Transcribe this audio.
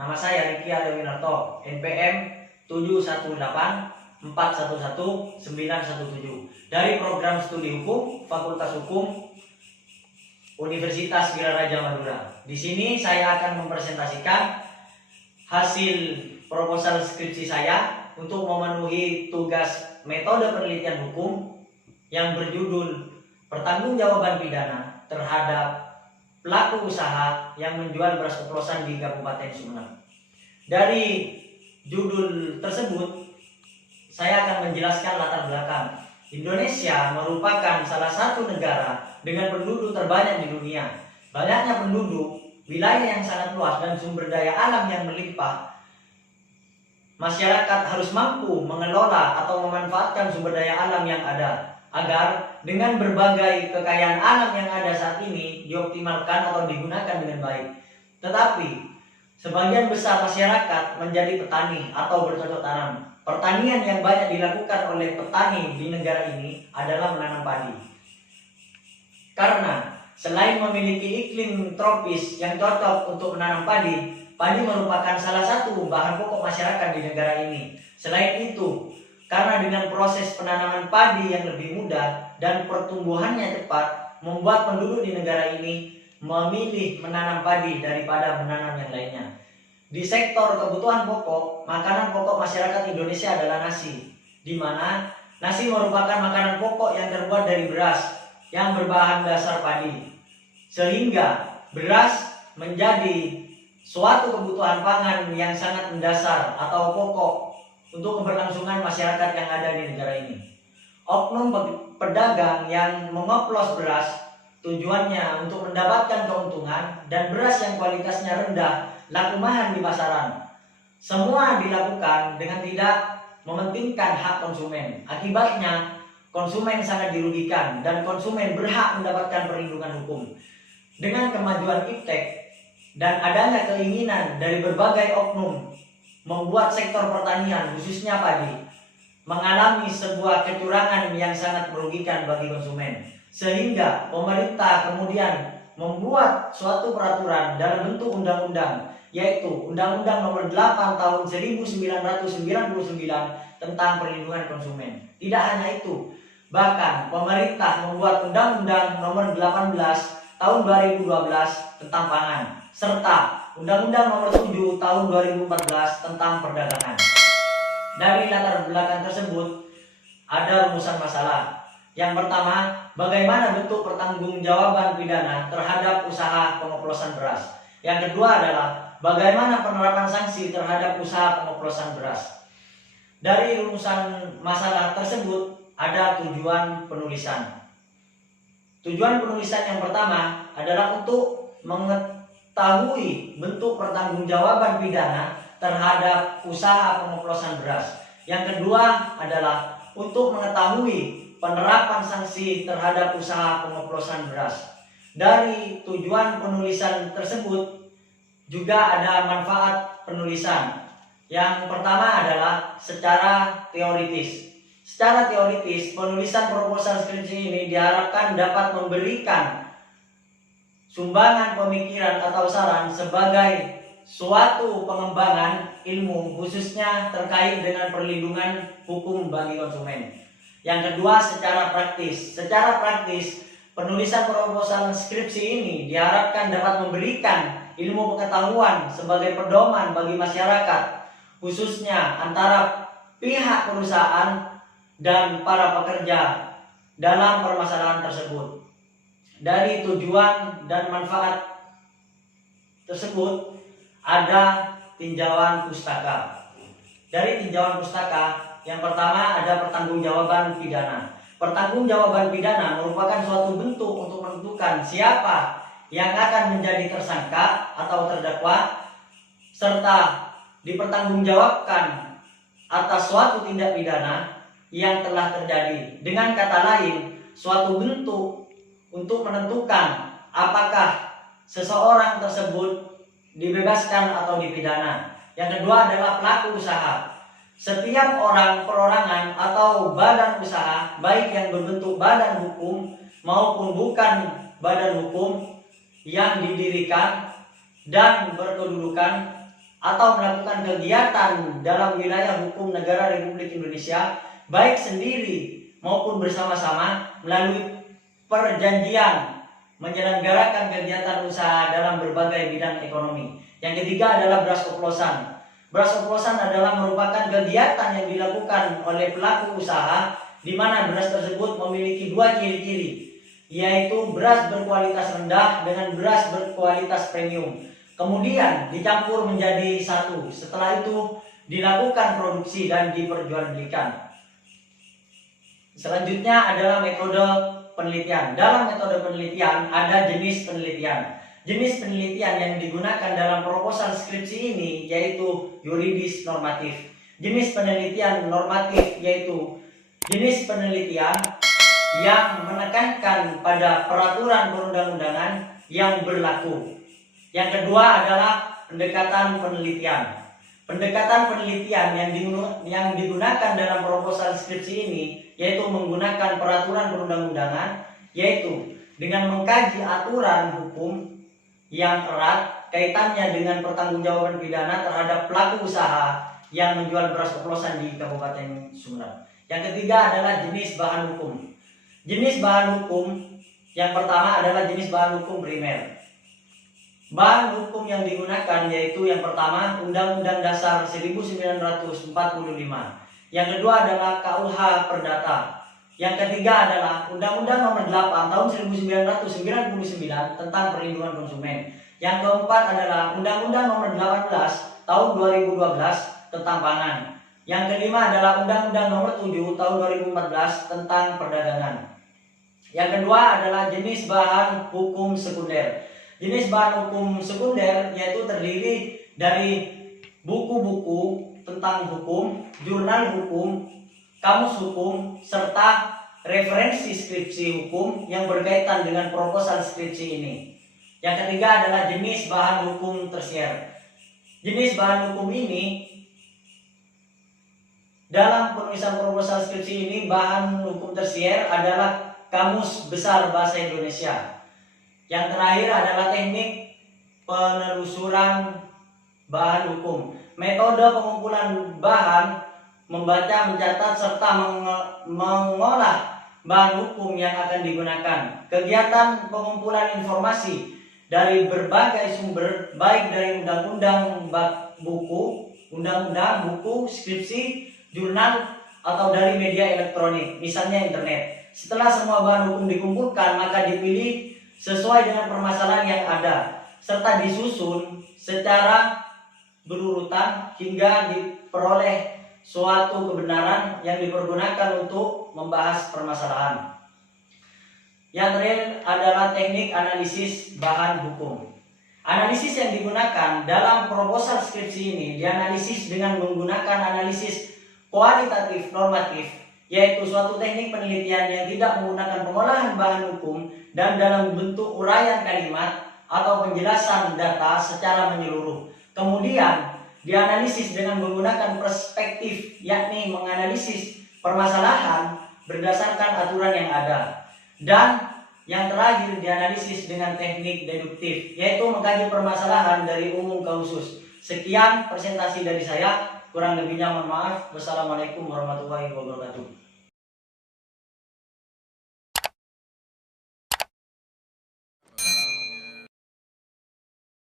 Nama saya Riki Adewinarto, NPM 718411917 dari program studi hukum Fakultas Hukum Universitas Giraraja Madura. Di sini saya akan mempresentasikan hasil proposal skripsi saya untuk memenuhi tugas metode penelitian hukum yang berjudul Pertanggungjawaban Pidana terhadap pelaku usaha yang menjual beras oplosan di Kabupaten Sumeneb. Dari judul tersebut, saya akan menjelaskan latar belakang. Indonesia merupakan salah satu negara dengan penduduk terbanyak di dunia. Banyaknya penduduk, wilayah yang sangat luas, dan sumber daya alam yang melimpah. Masyarakat harus mampu mengelola atau memanfaatkan sumber daya alam yang ada, agar dengan berbagai kekayaan alam yang ada saat ini dioptimalkan atau digunakan dengan baik. Tetapi sebagian besar masyarakat menjadi petani atau bercocok tanam. Pertanian yang banyak dilakukan oleh petani di negara ini adalah menanam padi. Karena selain memiliki iklim tropis yang cocok untuk menanam padi, padi merupakan salah satu bahan pokok masyarakat di negara ini. Selain itu, karena dengan proses penanaman padi yang lebih mudah dan pertumbuhannya cepat, membuat penduduk di negara ini memilih menanam padi daripada menanam yang lainnya. Di sektor kebutuhan pokok, makanan pokok masyarakat Indonesia adalah nasi, di mana nasi merupakan makanan pokok yang terbuat dari beras yang berbahan dasar padi. Sehingga beras menjadi suatu kebutuhan pangan yang sangat mendasar atau pokok untuk keberlangsungan masyarakat yang ada di negara ini. Oknum pedagang yang mengoplos beras tujuannya untuk mendapatkan keuntungan, dan beras yang kualitasnya rendah laku mahal di pasaran. Semua dilakukan dengan tidak mementingkan hak konsumen. Akibatnya konsumen sangat dirugikan dan konsumen berhak mendapatkan perlindungan hukum. Dengan kemajuan iptek dan adanya keinginan dari berbagai oknum membuat sektor pertanian, khususnya padi, mengalami sebuah kecurangan yang sangat merugikan bagi konsumen. Sehingga pemerintah kemudian membuat suatu peraturan dalam bentuk undang-undang, yaitu Undang-Undang Nomor 8 Tahun 1999 tentang perlindungan konsumen. Tidak hanya itu, bahkan pemerintah membuat Undang-Undang Nomor 18 Tahun 2012 tentang pangan, serta Undang-Undang Nomor 7 Tahun 2014 tentang perdagangan. Dari latar belakang tersebut ada rumusan masalah. Yang pertama, bagaimana bentuk pertanggungjawaban pidana terhadap usaha pengoplosan beras. Yang kedua adalah bagaimana penerapan sanksi terhadap usaha pengoplosan beras. Dari rumusan masalah tersebut ada tujuan penulisan. Tujuan penulisan yang pertama adalah untuk mengetahui bentuk pertanggungjawaban pidana terhadap usaha pengoplosan beras. Yang kedua adalah untuk mengetahui penerapan sanksi terhadap usaha pengoplosan beras. Dari tujuan penulisan tersebut juga ada manfaat penulisan. Yang pertama adalah secara teoritis. Secara teoritis, penulisan proposal skripsi ini diharapkan dapat memberikan sumbangan pemikiran atau saran sebagai suatu pengembangan ilmu, khususnya terkait dengan perlindungan hukum bagi konsumen. Yang kedua, secara praktis. Secara praktis, penulisan proposal skripsi ini diharapkan dapat memberikan ilmu pengetahuan sebagai pedoman bagi masyarakat, khususnya antara pihak perusahaan dan para pekerja dalam permasalahan tersebut. Dari tujuan dan manfaat tersebut ada tinjauan pustaka. Dari tinjauan pustaka, yang pertama ada pertanggungjawaban pidana. Pertanggungjawaban pidana merupakan suatu bentuk untuk menentukan siapa yang akan menjadi tersangka atau terdakwa, serta dipertanggungjawabkan atas suatu tindak pidana yang telah terjadi. Dengan kata lain, suatu bentuk untuk menentukan apakah seseorang tersebut dibebaskan atau dipidana. Yang kedua adalah pelaku usaha. Setiap orang, perorangan atau badan usaha, baik yang berbentuk badan hukum maupun bukan badan hukum, yang didirikan dan berkedudukan atau melakukan kegiatan dalam wilayah hukum negara Republik Indonesia baik sendiri maupun bersama-sama melalui perjanjian menyelenggarakan kegiatan usaha dalam berbagai bidang ekonomi. Yang ketiga adalah beras oplosan. Beras oplosan adalah merupakan kegiatan yang dilakukan oleh pelaku usaha di mana beras tersebut memiliki dua ciri-ciri, yaitu beras berkualitas rendah dengan beras berkualitas premium. Kemudian dicampur menjadi satu. Setelah itu dilakukan produksi dan diperjualbelikan. Selanjutnya adalah metode penelitian. Dalam metode penelitian ada jenis penelitian. Jenis penelitian yang digunakan dalam proposal skripsi ini yaitu yuridis normatif. Jenis penelitian normatif yaitu jenis penelitian yang menekankan pada peraturan perundang-undangan yang berlaku. Yang kedua adalah pendekatan penelitian. Pendekatan penelitian yang digunakan dalam proposal skripsi ini yaitu menggunakan peraturan perundang-undangan, yaitu dengan mengkaji aturan hukum yang erat kaitannya dengan pertanggungjawaban pidana terhadap pelaku usaha yang menjual beras oplosan di Kabupaten Sumedang. Yang ketiga adalah jenis bahan hukum. Jenis bahan hukum yang pertama adalah jenis bahan hukum primer. Bahan hukum yang digunakan yaitu yang pertama Undang-Undang Dasar 1945. Yang kedua adalah KUH Perdata. Yang ketiga adalah Undang-Undang Nomor 8 Tahun 1999 tentang Perlindungan Konsumen. Yang keempat adalah Undang-Undang Nomor 18 Tahun 2012 tentang Pangan. Yang kelima adalah Undang-Undang Nomor 7 Tahun 2014 tentang Perdagangan. Yang kedua adalah jenis bahan hukum sekunder. Jenis bahan hukum sekunder yaitu terdiri dari buku-buku tentang hukum, jurnal hukum, kamus hukum, serta referensi skripsi hukum yang berkaitan dengan proposal skripsi ini. Yang ketiga adalah jenis bahan hukum tersier. Jenis bahan hukum ini dalam penulisan proposal skripsi ini, bahan hukum tersier adalah Kamus Besar Bahasa Indonesia. Yang terakhir adalah teknik penelusuran bahan hukum. Metode pengumpulan bahan, membaca, mencatat, serta mengolah bahan hukum yang akan digunakan. Kegiatan pengumpulan informasi dari berbagai sumber, baik dari undang-undang buku, skripsi, jurnal, atau dari media elektronik, misalnya internet. Setelah semua bahan hukum dikumpulkan, maka dipilih sesuai dengan permasalahan yang ada, serta disusun secara berurutan hingga diperoleh suatu kebenaran yang dipergunakan untuk membahas permasalahan. Yang terakhir adalah teknik analisis bahan hukum. Analisis yang digunakan dalam proposal skripsi ini dianalisis dengan menggunakan analisis kualitatif normatif, yaitu suatu teknik penelitian yang tidak menggunakan pengolahan bahan hukum dan dalam bentuk uraian kalimat atau penjelasan data secara menyeluruh. Kemudian dianalisis dengan menggunakan perspektif, yakni menganalisis permasalahan berdasarkan aturan yang ada. Dan yang terakhir dianalisis dengan teknik deduktif, yaitu mengkaji permasalahan dari umum ke khusus. Sekian presentasi dari saya, kurang lebihnya mohon maaf. Wassalamualaikum warahmatullahi wabarakatuh.